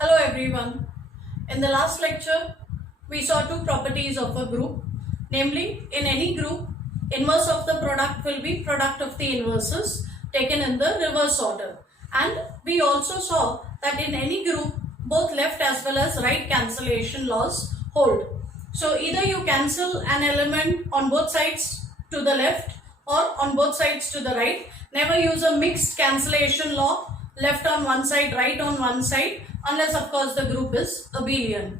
Hello everyone. In the last lecture, we saw two properties of a group. Namely, in any group, inverse of the product will be product of the inverses taken in the reverse order. And we also saw that in any group, both left as well as right cancellation laws hold. So either you cancel an element on both sides to the left or on both sides to the right. Never use a mixed cancellation law, left on one side, right on one side, unless of course the group is abelian.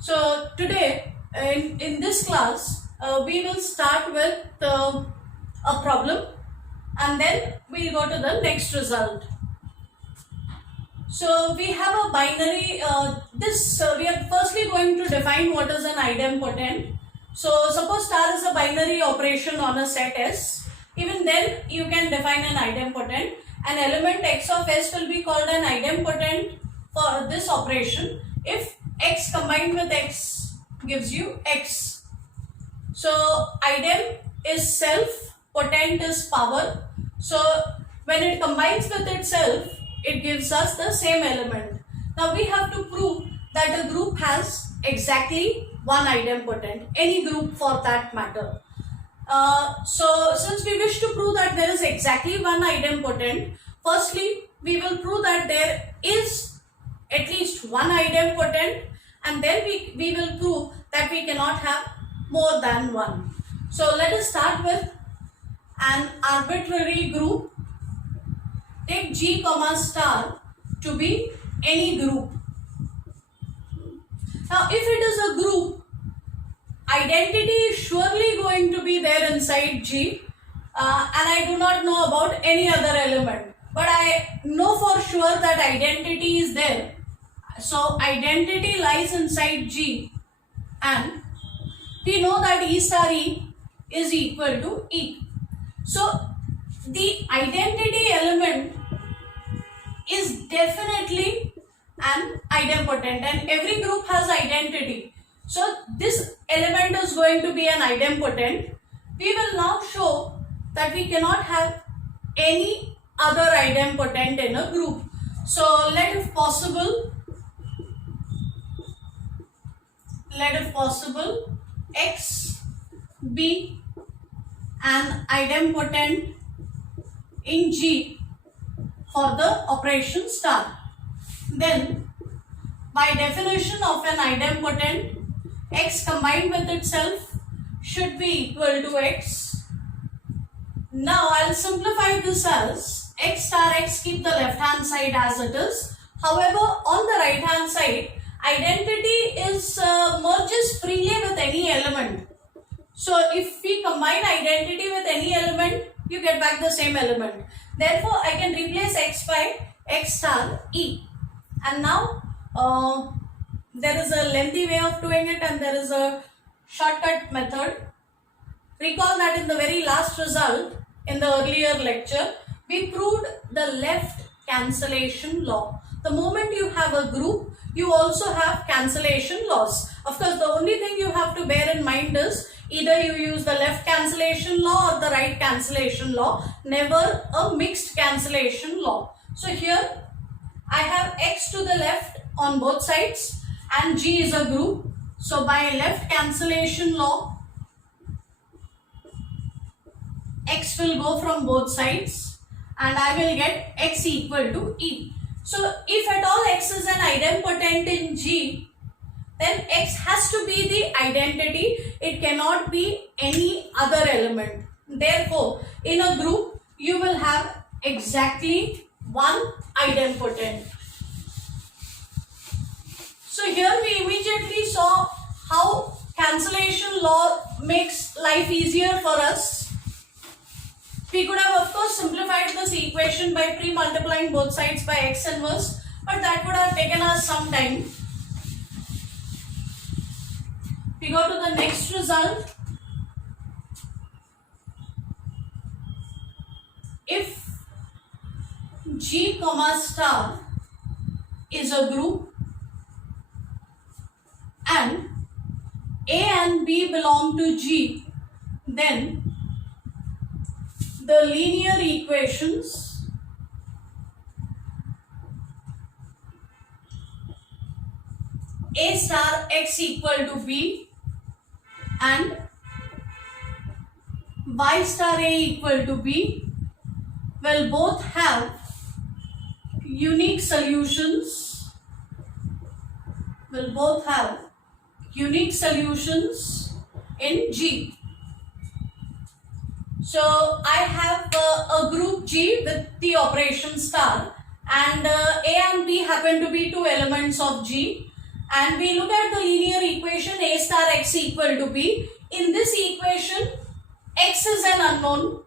So today in this class we will start with a problem and then we'll go to the next result. So we have a binary, we are firstly going to define what is an idempotent. So suppose star is a binary operation on a set S. Even then you can define an idempotent. An element x of S will be called an idempotent for this operation if x combined with x gives you x. So idem is self, potent is power. So when it combines with itself, it gives us the same element. Now we have to prove that a group has exactly one idempotent, any group for that matter. So since we wish to prove that there is exactly one idempotent, firstly we will prove that there is at least one idempotent, and then we will prove that we cannot have more than one. So let us start with an arbitrary group. Take G comma star to be any group. Now if it is a group, identity is surely going to be there inside G, and I do not know about any other element, but I know for sure that identity is there. So identity lies inside G, and we know that E star E is equal to E. So the identity element is definitely an idempotent, and every group has identity. So this element is going to be an idempotent. We will now show that we cannot have any other idempotent in a group. So let if possible x be an idempotent in G for the operation star. Then by definition of an idempotent, x combined with itself should be equal to x. Now I'll simplify this as x star x, keep the left hand side as it is. However, on the right hand side, identity is merges freely with any element. So if we combine identity with any element, you get back the same element. Therefore, I can replace x by x star E. And now there is a lengthy way of doing it and there is a shortcut method. Recall that in the very last result, in the earlier lecture, we proved the left cancellation law. The moment you have a group, you also have cancellation laws. Of course, the only thing you have to bear in mind is either you use the left cancellation law or the right cancellation law, never a mixed cancellation law. So here I have x to the left on both sides and G is a group. So by left cancellation law, x will go from both sides and I will get x equal to E. So if at all x is an idempotent in G, then x has to be the identity. It cannot be any other element. Therefore, in a group, you will have exactly one idempotent. So here we immediately saw how cancellation law makes life easier for us. We could have of course simplified this equation by pre-multiplying both sides by x inverse, but that would have taken us some time. We go to the next result. If G comma star is a group and A and B belong to G, then the linear equations A star x equal to B and Y star A equal to B will both have unique solutions, in G. So I have a group G with the operation star, and A and B happen to be two elements of G, and we look at the linear equation A star x equal to B. In this equation, x is an unknown,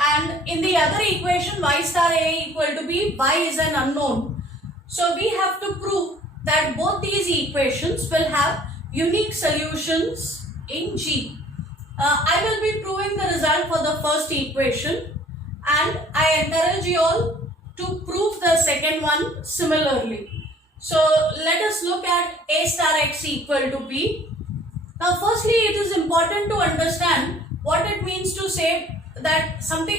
and in the other equation Y star A equal to B, Y is an unknown. So we have to prove that both these equations will have unique solutions in G. I will be proving the result for the first equation, and I encourage you all to prove the second one similarly. So let us look at A star x equal to B. Now firstly, it is important to understand what it means to say that something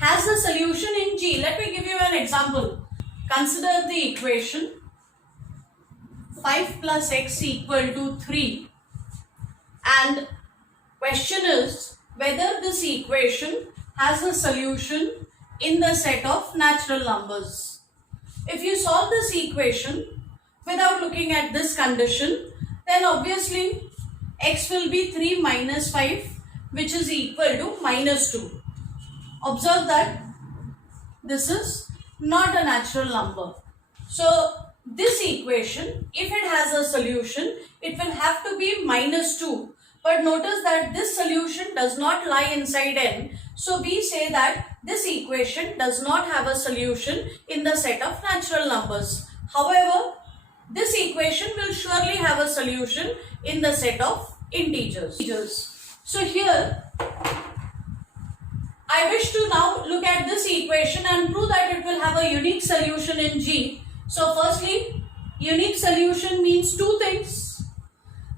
has a solution in G. Let me give you an example. Consider the equation 5 plus x equal to 3, and question is whether this equation has a solution in the set of natural numbers. If you solve this equation without looking at this condition, then obviously x will be 3 minus 5, which is equal to minus 2. Observe that this is not a natural number. So this equation, if it has a solution, it will have to be minus 2. But notice that this solution does not lie inside n. So we say that this equation does not have a solution in the set of natural numbers. However, this equation will surely have a solution in the set of integers. So here, I wish to now look at this equation and prove that it will have a unique solution in G. So firstly, unique solution means two things.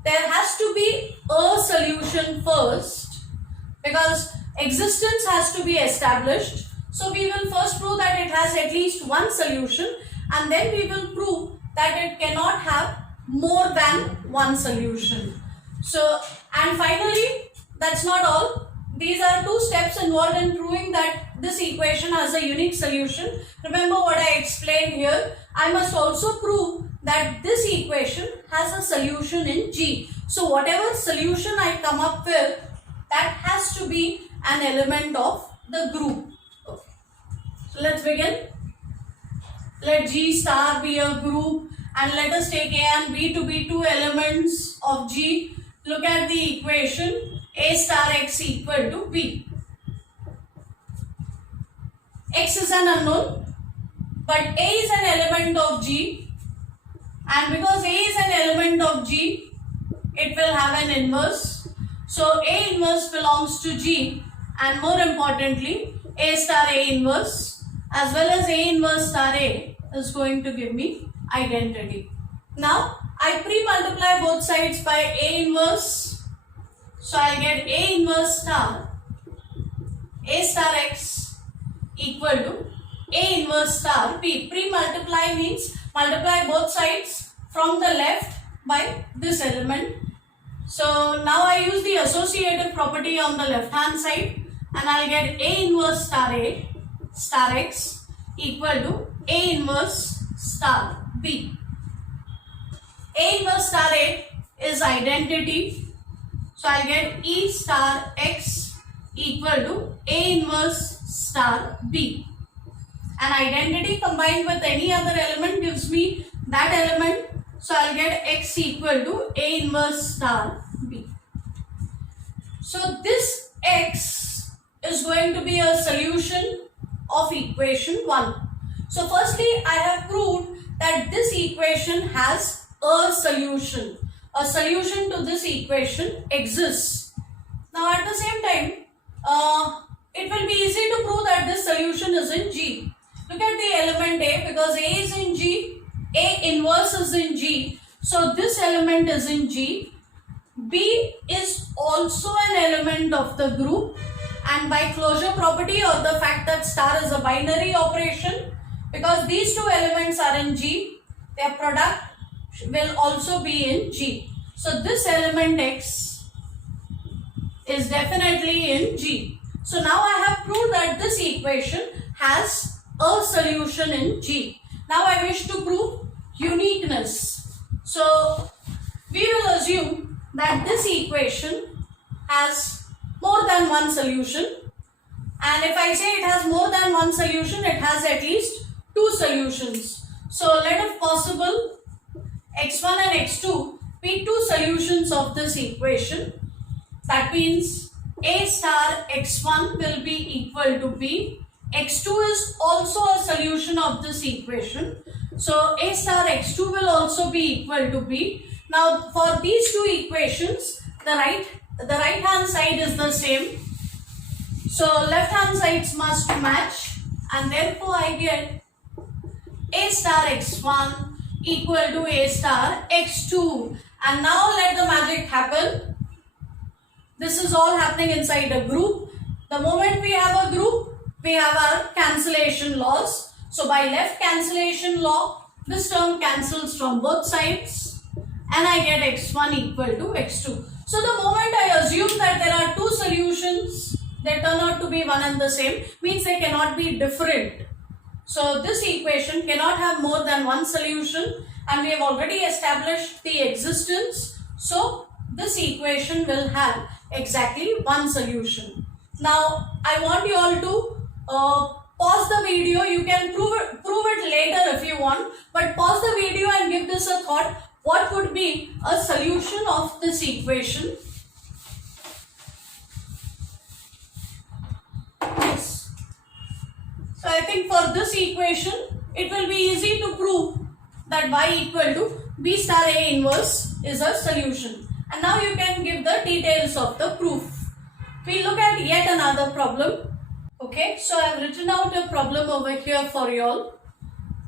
There has to be a solution first, because existence has to be established. So we will first prove that it has at least one solution, and then we will prove that it cannot have more than one solution. So, and finally, that's not all. These are two steps involved in proving that this equation has a unique solution. Remember what I explained here. I must also prove that this equation has a solution in G. So whatever solution I come up with, that has to be an element of the group. Okay. So let's begin. Let G star be a group, and let us take A and B to be two elements of G. Look at the equation A star x equal to B. X is an unknown, but A is an element of G, and because A is an element of G, it will have an inverse. So A inverse belongs to G, and more importantly, A star A inverse as well as A inverse star A is going to give me identity. Now I pre-multiply both sides by A inverse, so I'll get A inverse star A star x equal to A inverse star B. Pre-multiply means multiply both sides from the left by this element. So now I use the associative property on the left hand side, and I'll get A inverse star A star x equal to A inverse star B. A inverse star A is identity, so I'll get E star x equal to A inverse star B. An identity combined with any other element gives me that element, so I'll get x equal to A inverse star B. So this x is going to be a solution of equation 1. So firstly, I have proved that this equation has a solution. A solution to this equation exists. Now at the same time, it will be easy to prove that this solution is in G. Look at the element A, because A is in G, A inverse is in G, so this element is in G. B is also an element of the group, and by closure property or the fact that star is a binary operation, because these two elements are in G, their product will also be in G. So this element X is definitely in G. So now I have proved that this equation has a solution in G. Now I wish to prove uniqueness. So we will assume that this equation has more than one solution, and if I say it has more than one solution, it has at least two solutions. So let if possible x1 and x2 be two solutions of this equation. That means a star x1 will be equal to b. X2 is also a solution of this equation. So a star x2 will also be equal to b. Now for these two equations, the right hand side is the same. So left hand sides must match, and therefore I get a star x1 equal to a star x2. And now let the magic happen. This is all happening inside a group. The moment we have a group, we have our cancellation laws. So by left cancellation law, this term cancels from both sides, and I get x1 equal to x2. So the moment I assume that there are two solutions, they turn out to be one and the same, means they cannot be different. So this equation cannot have more than one solution, and we have already established the existence. So this equation will have exactly one solution. Now I want you all to pause the video. You can prove it later if you want, but pause the video and give this a thought. What would be a solution of this equation? Yes. So I think for this equation, it will be easy to prove that y equal to b star a inverse is a solution. And now you can give the details of the proof. We look at yet another problem. Okay, so I have written out a problem over here for you all.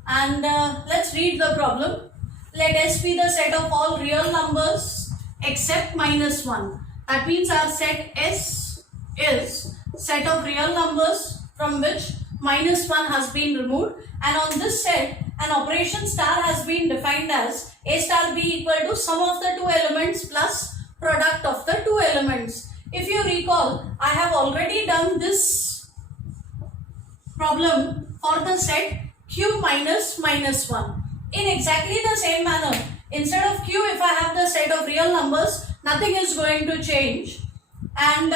And let's read the problem. Let S be the set of all real numbers except minus 1. That means our set S is set of real numbers from which minus 1 has been removed, and on this set an operation star has been defined as A star b equal to sum of the two elements plus product of the two elements. If you recall, I have already done this problem for the set q minus minus 1. In exactly the same manner, instead of q, if I have the set of real numbers, nothing is going to change. And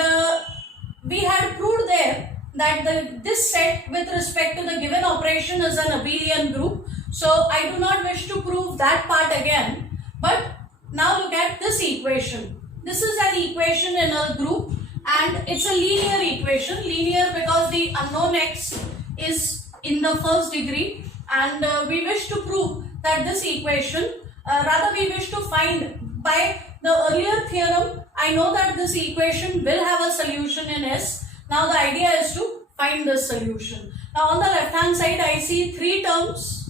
we had proved there that this set with respect to the given operation is an abelian group. So I do not wish to prove that part again. But now look at this equation. This is an equation in a group, and it's a linear equation. Linear because the unknown x is in the first degree, and we wish to prove that this equation, we wish to find by the earlier theorem. I know that this equation will have a solution in S. Now the idea is to find the solution. Now on the left hand side I see three terms.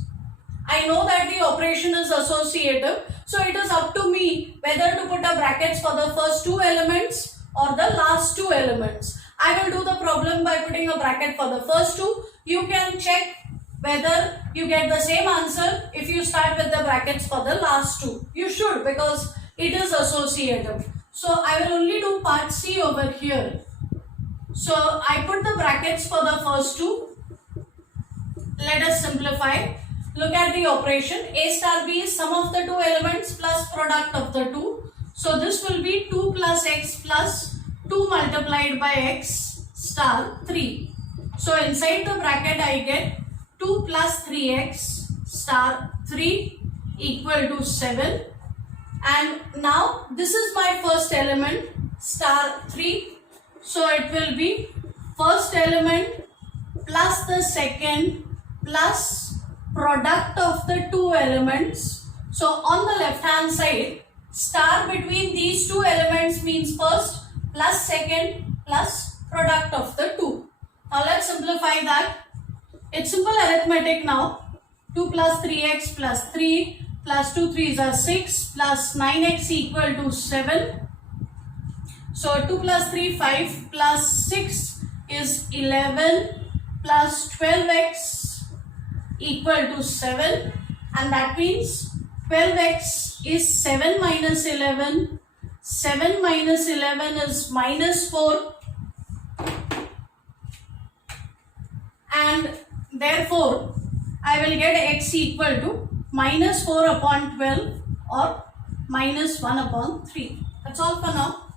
I know that the operation is associative. So it is up to me whether to put a brackets for the first two elements or the last two elements. I will do the problem by putting a bracket for the first two. You can check whether you get the same answer if you start with the brackets for the last two. You should, because it is associative. So I will only do part C over here. So I put the brackets for the first two. Let us simplify. Look at the operation. A star b is sum of the two elements plus product of the two. So this will be 2 plus x plus 2 multiplied by x star 3. So inside the bracket I get 2 plus 3x star 3 equal to 7. And now this is my first element star 3. So it will be first element plus the second plus product of the two elements. So on the left hand side, star between these two elements means first plus second plus product of the two. Now let's simplify that. It's simple arithmetic now. 2 plus 3x plus 3 plus 2 3s are 6 plus 9x equal to 7. So 2 plus 3 5 plus 6 is 11 plus 12x equal to 7, and that means 12x is 7 minus 11. 7 minus 11 is minus 4. And therefore, I will get x equal to minus 4 upon 12 or minus 1 upon 3. That's all for now.